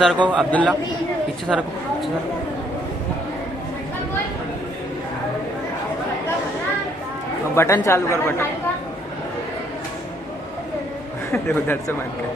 Sir को, अब्दुल्ला पीछे sir को, पीछे सर को। बटन चालू कर, बटन उधर से बंद कर।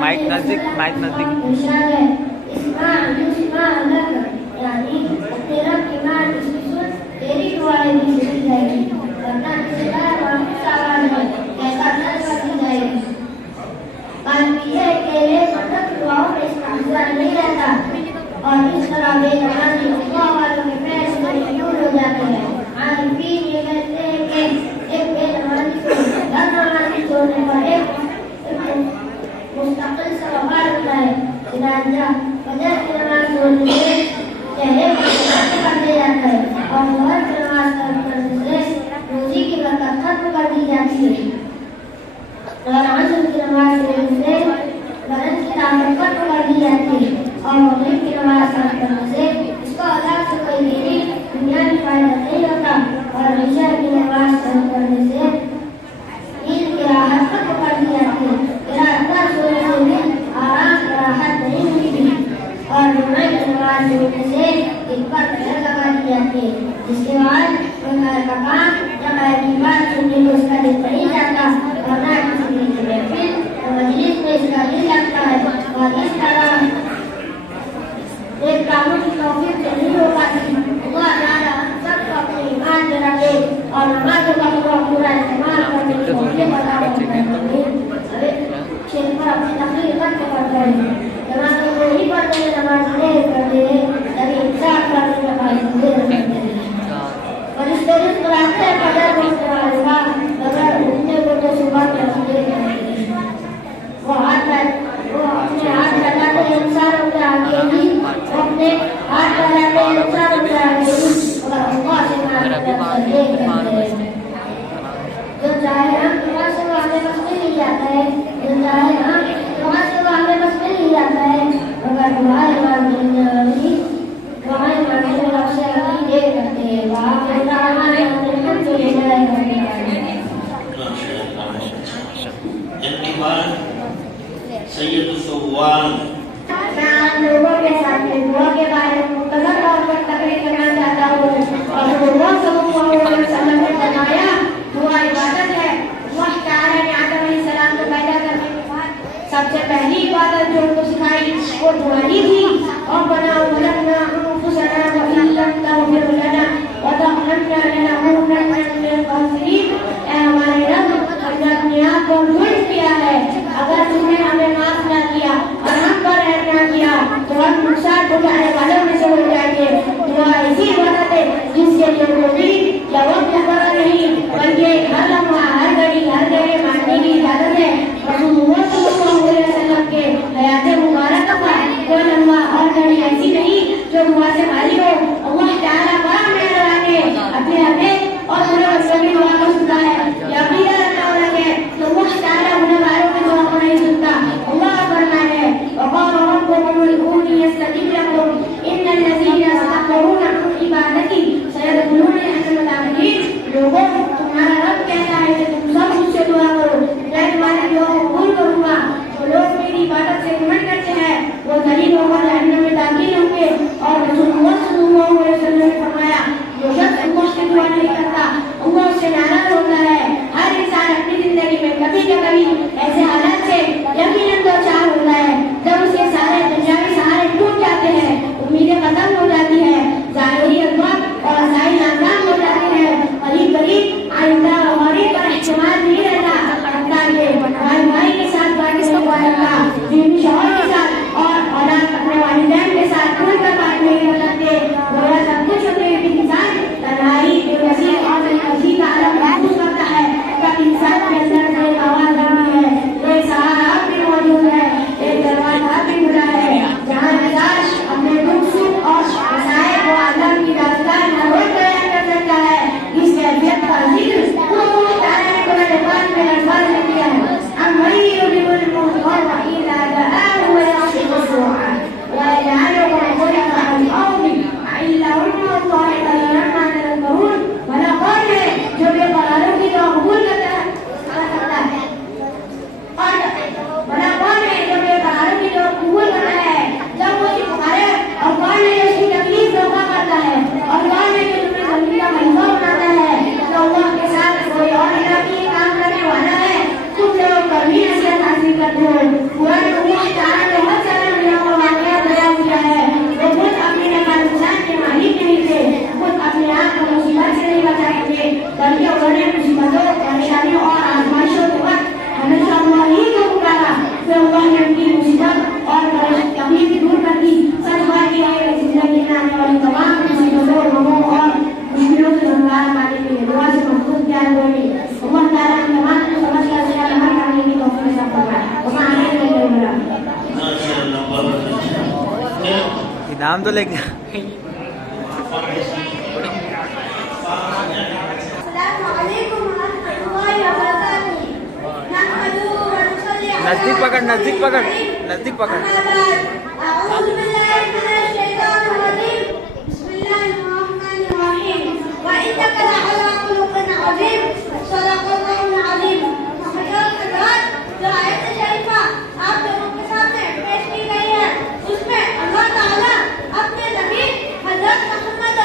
माइक नजदीक, माइक नजदीक। और इस तरह बेनमाजी वालों के पैर से दूर हो जाते हैं। आरिफीन ये कहते हैं कि एक बेनमाजी को हर नमाजी छोड़ने पर एक मुस्तकिल सवाल होता है। चुनांचा फजर की नमाज छोड़ने से चेहरे पर कर दिया जाता है और जोहर की नमाज करने से रोजी की बरकत खत्म कर दी जाती है और असर की नमाज छोड़ने से बदन की ताकत खत्म कर दी जाती है और मगरिब की नमाज करने से इसको अल्लाह से कोई दीनी दुनिया में फायदा नहीं होता और ईशा की नमाज करने से नींद की राहत खत्म कर दी जाती है। रात सोने से भी आराम की राहत नहीं मिलती और जुम्मे की नमाज छोड़ने से इन पर पहल लगा दी जाती है। जिसके बाद घर का काम या की बात सुनने को उसका दिल नहीं जाता और न किसी की महफिल और मजलिस में इसका दिल लगता है और इस तरह एक कामों की तौफीक से नहीं हो पाती। अल्लाह ताला सबको अपने ईमान में रखे और नमाज़ों का पूरा इस्तेमाल करने की तौफीक अता फरमाए। शेख पर अपनी तकरीर करते पढ़ते हैं नमाज को नहीं पढ़ते हैं, नमाज नहीं पढ़ते हैं, तभी इंसाफ करने का बात नहीं करते हैं और इस तरह से आते हैं पढ़ने को इस्तेमाल का अगर उनके को तो सुबह में रखते हैं वो अपने हाथ लगाते हैं इंसानों के आगे ही अपने हाथ लगाते हैं इंसानों के आगे ही और अल्लाह से जो चाहे हम दुआ से वो आगे बस में नहीं जाता है, जो चाहे हम दुआ से वो आगे बस में नहीं जाता है, मगर दुआएं मांगने वाली लोग से अभी देर करते हैं। वहाँ पे हमारे हम जो ले जाएगा सैयद सुवान। मैं आप लोगों के साथ दुआ के बारे में मुख्तसर तौर पर तकरीर करना चाहता हूँ। और दुआ सल्लल्लाहु अलैहि वसल्लम ने फरमाया, दुआ इबादत है। अल्लाह ताला ने आदम अलैहिस्सलाम को पैदा करने के बाद सबसे पहली इबादत जो उनको सिखाई वो दुआ ही थी। और बना वलदना अनफुसना व इल्लम तगफिर लना व तरहमना लनकूनन्ना मिनल खासिरीन। ऐ हमारे रब, हमने अपने आप को जुल्म किया है, अगर तुमने हमें माफ न किया और हम पर रहम न किया तो हम नुकसान उठाने वालों में से हो जाएंगे। दुआ ऐसी इबादत है जिसके लिए कोई या वक्त मुकर्रर नहीं, बल्कि हर लम्हा, हर घड़ी, हर जगह मांगने की इजाजत है। रसूलुल्लाह सल्लल्लाहु अलैहि वसल्लम के हयात मुबारक का कोई लम्हा और घड़ी ऐसी नहीं जो दुआ से खाली हो। अल्लाह ताला बड़ा मेहरबान है, अपने हमें और पूरे बंदों की दुआ को सुनता है। यकीनन अल्लाह है तो अल्लाह ताला गुनहगारों की दुआ को नहीं सुनता। अल्लाह फरमाता है, वक़ाल रब्बुकुम उदऊनी यस्तजिब लकुम इन्नल लज़ीना यस्तकबरूना अन इबादती सयदखुलूना जहन्नम दाखिलीन। लोगों, तुम्हारा रब कहता है कि तुम सब मुझसे दुआ करो, मैं तुम्हारी दुआ को कबूल करूंगा। जो लोग मेरी इबादत से घमंड करते हैं वो दलील होकर जहन्नम में दाखिल होंगे। और रसूलुल्लाह सल्लल्लाहु अलैहि वसल्लम ने फरमाया, जो शख्स अल्लाह से दुआ नहीं करता अल्लाह उससे नाराज होता है। हर इंसान अपनी जिंदगी में कभी न कभी ऐसे हालात से यकीनन दो चार होता है जब उसके सारे दुनियावी सहारे टूट जाते हैं, उम्मीदें खत्म हो जाती है, ज़ाहिरी अज़्वार और ज़ाहिर नाकाम हो जाते हैं। करीब करीब आइंदा हमारे पर इस्तेमाल नहीं रहता, भाई भाई के साथ बांटने का, बीवी शौहर के साथ और औलाद अपने वालिदैन के साथ खुल कर बात नहीं कर सकते। गोया सब कुछ होते हुए इंसान तन्हाई, बेबसी और बेबसी का आलम महसूस करता है। तब इंसान के अंदर से एक आवाज आती है, एक सहारा भी मौजूद है, एक दरवाजा भी खुला है जहाँ इंसान अपने दुख सुख और मसाइल को आलम की दास्तान नज़र बयान कर सकता है। इस कैफियत का जिक्र अल्लाह ताला ने कुरान में अल्फाज में किया है, अम्मन युजिबुल मुज़्तरा इज़ा दआहु व यक्शिफु सुआ व यजअलुकुम खुलफाअ अल-अर्द अइल्लहुम अल्लाह कलीलन मा तज़क्करून। भला कौन है जो बेकरारों की दुआ कबूल करता है और भला कौन है जो बेकरारों की दुआ कबूल करता है जब वो उसे पुकारे, और कौन है जो उसकी तकलीफ रोका करता है, और कौन है जो तुम्हें ज़मीन का खलीफा बनाता है। तो अल्लाह के साथ कोई और इलाही काम करने वाला है, तुम लोग कभी नसीहत हासिल करते हो। कुरान में अल्लाह ताला ने बहुत सारे दुनिया का वाक़या बयान किया है। वो खुद अपने नफा नुकसान के मालिक नहीं थे, खुद अपने आप को मुसीबत से नहीं बचाएंगे, बल्कि उन्होंने मुसीबतों, परेशानियों और आज़माइशों के वक्त हमेशा अल्लाह ही को पुकारा। फिर अल्लाह ने उनकी मुसीबत और तकलीफ दूर कर दी। सच बात यह है कि जिंदगी में आने वाली तमाम मुसीबतों, गमों और मुश्किलों से छुटकारा पाने के लिए दुआ से महफूज तैयार होगी। अल्लाह ताला हम तमाम को समझ कर उसका अमल करने की तौफीक अता फरमाए। इनाम तो लेके नजदीक पकड़, नजदीक पकड़, नजदीक पकड़। आप लोगों के सामने पेश की गई है, उसमें अल्लाह ताला अपने नबी हज़रत मोहम्मद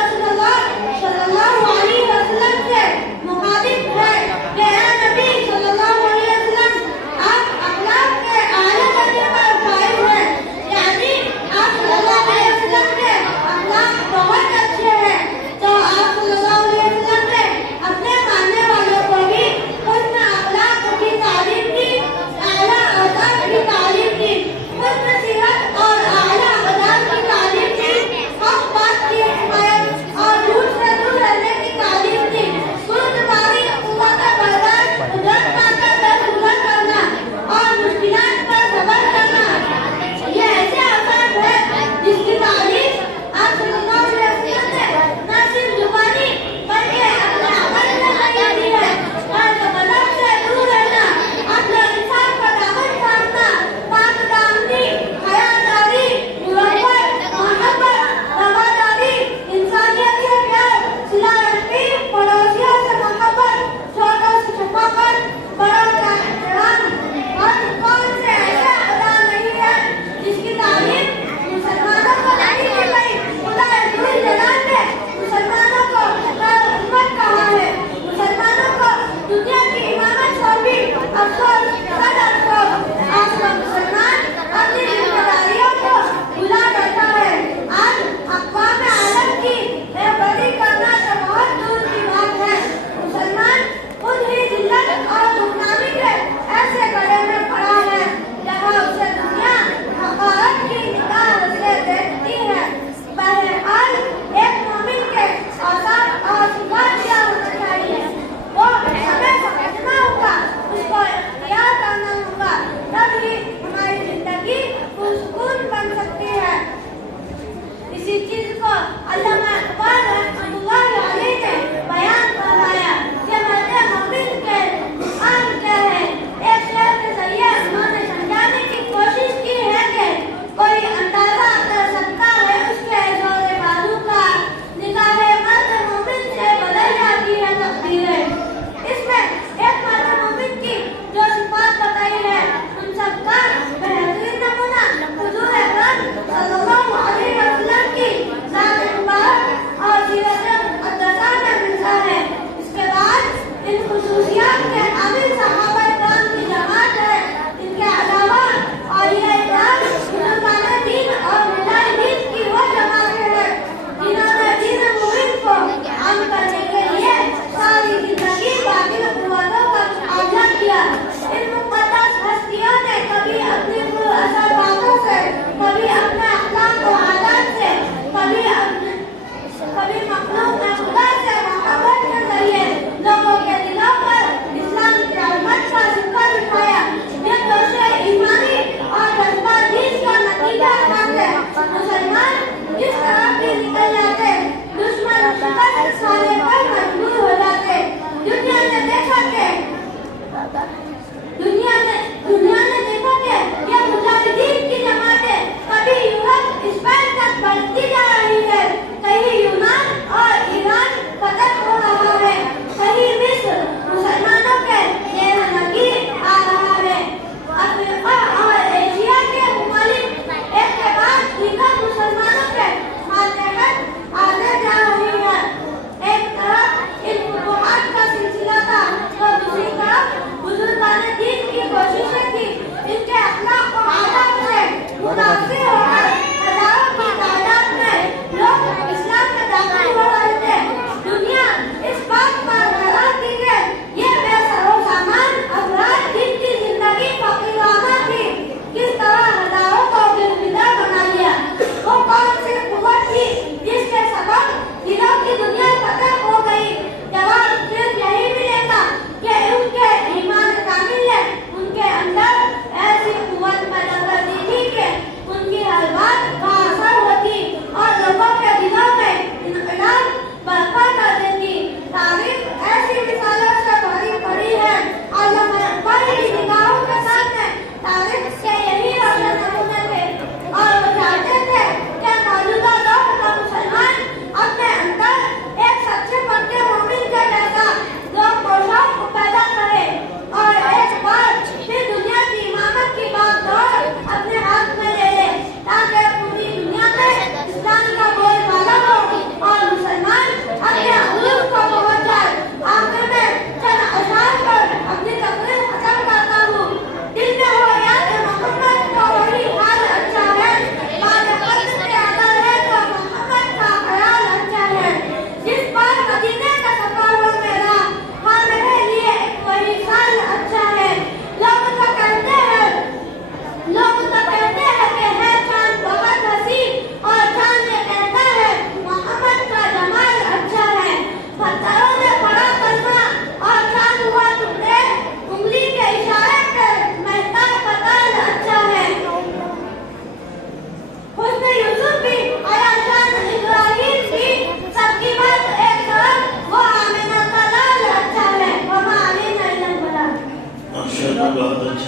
सल्लल्लाहु अलैहि वसल्लम से मुखातिब है कि ऐ नबी सल्लल्लाहु अलैहि वसल्लम, आप अखलाक के आला दर्जे पर कायम हैं, यानी आप सल्लल्लाहु अलैहि वसल्लम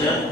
છે